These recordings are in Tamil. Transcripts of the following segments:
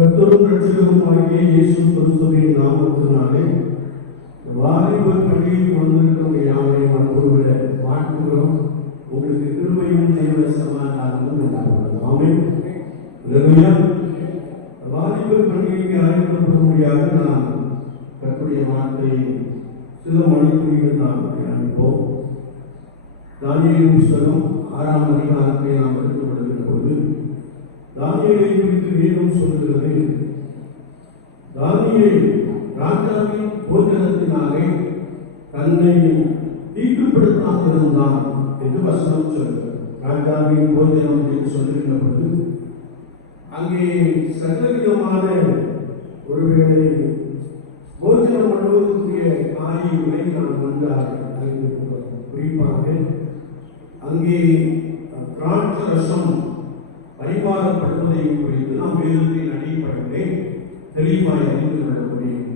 கர்த்தரும் இரட்சகருமாகிய இயேசு கிறிஸ்துவின் நாமத்தினாலே வாலிபர் பள்ளியில் வந்திருக்கும் யாவரையும் அன்போடு வாழ்த்துகிறோம். உங்களுக்கு கிருபையும் தேவ சமாதானமும் உண்டாகிறது. ஆமென். அல்லேலூயா. வாலிபர் பள்ளிக்கு அழைக்கப்படும்படியாக நாம் கர்த்தருடைய வார்த்தையை சில மணித்துளிகள் நாம் தியானிப்போம். தானியேல் புத்தகம் 6ஆம் அதிகாரத்தை நாம் எடுத்துக்கொள்கிற போது தானியேலை குறித்து வேதம் சொல்கிறது, தானியேல் ராஜாவின் போஜனத்தினாலே தன்னை தீட்டுப்படுத்தாதிருந்தான் என்று வசனம் சொல்கிறது. ராஜாவின் போஜனம் என்று சொல்லுகின்ற போது அங்கே சகலவிதமான ஒருவேளை போஜனம் பண்ணுவதற்குரிய காரியங்களை நாம் நன்றாக குறிப்பாக அங்கே திராட்சை ரசம் பரிமாறப்படுவதை குறித்து நாம் வேதத்தின் அடிப்படையிலே தெளிவாய் அறிந்து கொள்ள முடியும்.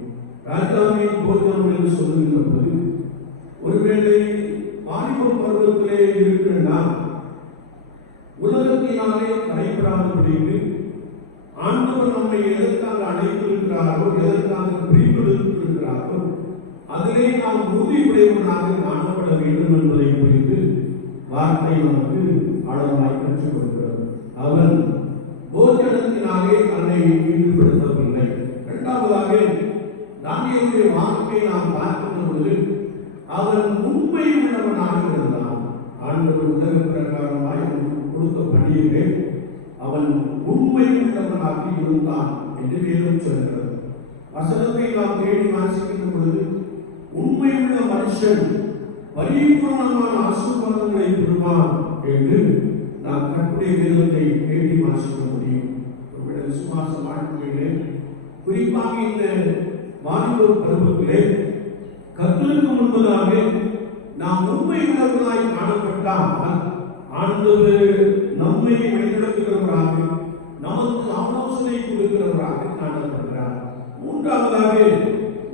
ராஜாவின் போஜனம் என்று சொல்லுகின்ற போது ஒருவேளை வாலிப பருவத்திலே இருக்கிற நாம் உலகத்தினாலே கரைபடாதபடிக்கு ஆண்டவர் நம்மை எதற்காக அழைத்திருக்கிறாரோ, எதற்காக பிரித்தெடுத்திருக்கிறாரோ அதிலே நாம் உறுதியுடையவனாக காணப்பட வேண்டும் என்பதை குறித்து வார்த்தை நமக்கு ஆழமாய் கற்றுக் கொடுக்கிறது. அவன் போஜனத்தினாலே தன்னை ஈடுபடுத்தவில்லை. இரண்டாவதாக தானியேலுடைய வார்த்தையை நாம் பார்க்கின்ற பொழுது அவன் உண்மை உள்ளவனாக இருந்தான். ஆண்டவர் உலக பிரகாரமாய் கொடுத்த பணியிலே அவன் உண்மை உள்ளவனாக இருந்தான் என்று வேதம் சொல்கிறது. வசனத்தை நாம் தேடி வாசிக்கின்ற பொழுது உண்மையுள்ள மனுஷன் பரிபூர்ணமான ஆசீர்வாதங்களை பெறுவான் என்று நாம் கர்த்தருடைய வேதத்தை தேடி வாசிக்க முடியும். விசுவாச வாழ்க்கையிலே குறிப்பாக இந்த வாலிப பருவத்திலே கர்த்தருக்கு முன்பதாக நாம் உண்மை உள்ளவர்களாய் காணப்பட்டால் ஆண்டவர் நம்மை வழிநடத்துகிறவராக, நமக்கு ஆலோசனை கொடுக்கிறவராக காணப்படுகிறார். மூன்றாவதாக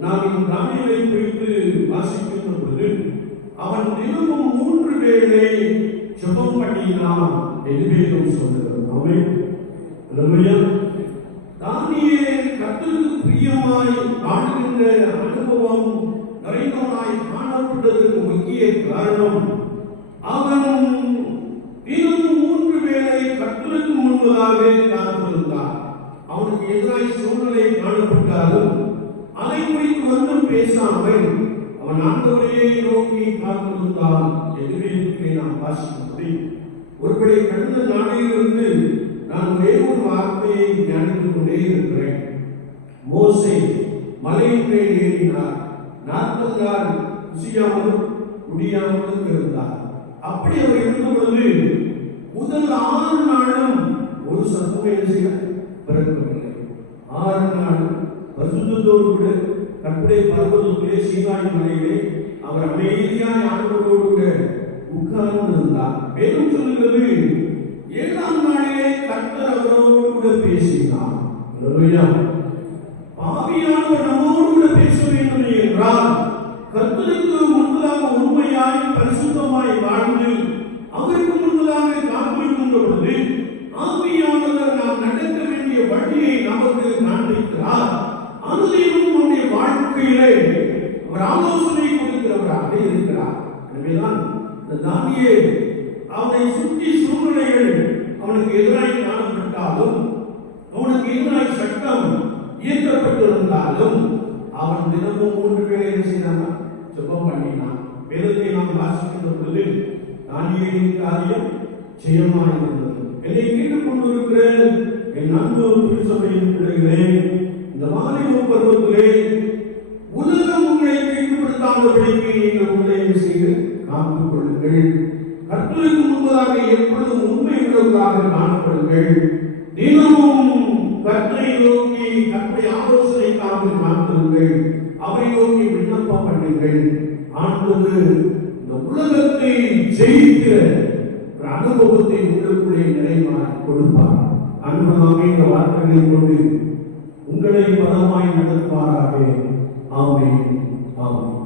நாம் இந்த தானியேலை குறித்து வாசிக்கின்ற பொழுது அவன் தினமும் 3 வேளை ஜெபம் பண்ணினான் என்று வேதம் சொல்கிறது. ஆமென். அல்லேலூயா. தானியேல் கர்த்தருக்கு பிரியமாய் வாழுகின்ற அனுபவம் நிறைந்தவனாய் காணப்பட்டதற்கு முக்கிய காரணம் அவன் தினமும் 3 வேளை கர்த்தருக்கு முன்பதாக காத்திருந்தான். அவனுக்கு எதிராய் சூழ்நிலை காணப்பட்டாலும் அதை குறித்து வந்து பேசாமல் அவன் ஆண்டவரையே நோக்கி காத்திருந்தான் என்று நாம் வாசிக்க முடியும். ஒருவேளை கடந்த நாளிலிருந்து நான் ஒரே ஒரு வார்த்தையை தியானித்துக் கொண்டே இருக்கிறேன். மோசே மலையின் மேல் ஏறினார். 40 நாள் குசியாமலும் குடியாமலும் இருந்தார். அப்படி அவர் இருந்த பொழுது முதல் 6 நாளும் ஒரு சத்தமே பிறக்கவில்லை. 6 நாள் பரிசுத்தத்தோடு கூட கர்த்தருடைய பர்வதத்திலே சீனாய் மலையிலே அவர் அமைதியாய் ஆண்டவரோடு கூட உட்கார்ந்து இருந்தார். வேதம் சொல்லுகிறது 7ஆம் நாளிலே கர்த்தர் அவரோடு கூட பேசினார். அல்லேலூயா. ஆவியானவர் நம்மோடு கூட பேச வேண்டும் என்றால் கர்த்தருக்கு முன்பதாக உண்மையாய் பரிசுத்தமாய் வாழ்ந்து அவருக்கு முன்பதாக காத்திருக்கின்ற பொழுது ஆவியானவர் நாம் நடக்க வேண்டிய வழியை நமக்கு காண்பிக்கிறார். அதுலேயும் நம்முடைய வாழ்க்கையிலே அவர் ஆலோசனை கொடுக்கிறவராக இருக்கிறார். எனவேதான் இந்த தானியேல் அவனை சுற்றி சூழ்நிலைகள் அவனுக்கு எதிராக காணப்பட்டாலும், அவனுக்கு எதிராக சட்டம் இயக்கப்பட்டிருந்தாலும் அவன் தினமும் 3 வேளை செய்தான், ஜெபம் பண்ணினான். வேதத்தை நாம் வாசிக்கின்ற பொழுது தானியேலின் காரியம் ஜெயமாய் இருந்தது. என்னை கேட்டுக் கொண்டிருக்கிற என் அன்பு திருச்சபையின் பிள்ளைகளே, இந்த வாலிப பருவத்திலே உலகம் உங்களை கீழ்ப்படுத்தாதபடிக்கு நீங்கள் உங்களை செய்து காத்துக் கொள்ளுங்கள். கர்த்தருக்கு முன்பதாக எப்பொழுதும் உண்மை உள்ளவர்களாக காணப்படுங்கள். தினமும் கர்த்தரை நோக்கி கர்த்தருடைய ஆலோசனைக்காக காத்திருங்கள். அவரை நோக்கி விண்ணப்பம் பண்ணுங்கள். ஆண்டவர் இந்த உலகத்தை ஜெயிக்கிற ஒரு அனுபவத்தை உங்களுக்குள்ளே நிறைவாக கொடுப்பார். அன்பனாக இந்த வார்த்தைகளை கொண்டு உங்களை பலமாய் நடத்துவாராக. ஆமென். ஆமென்.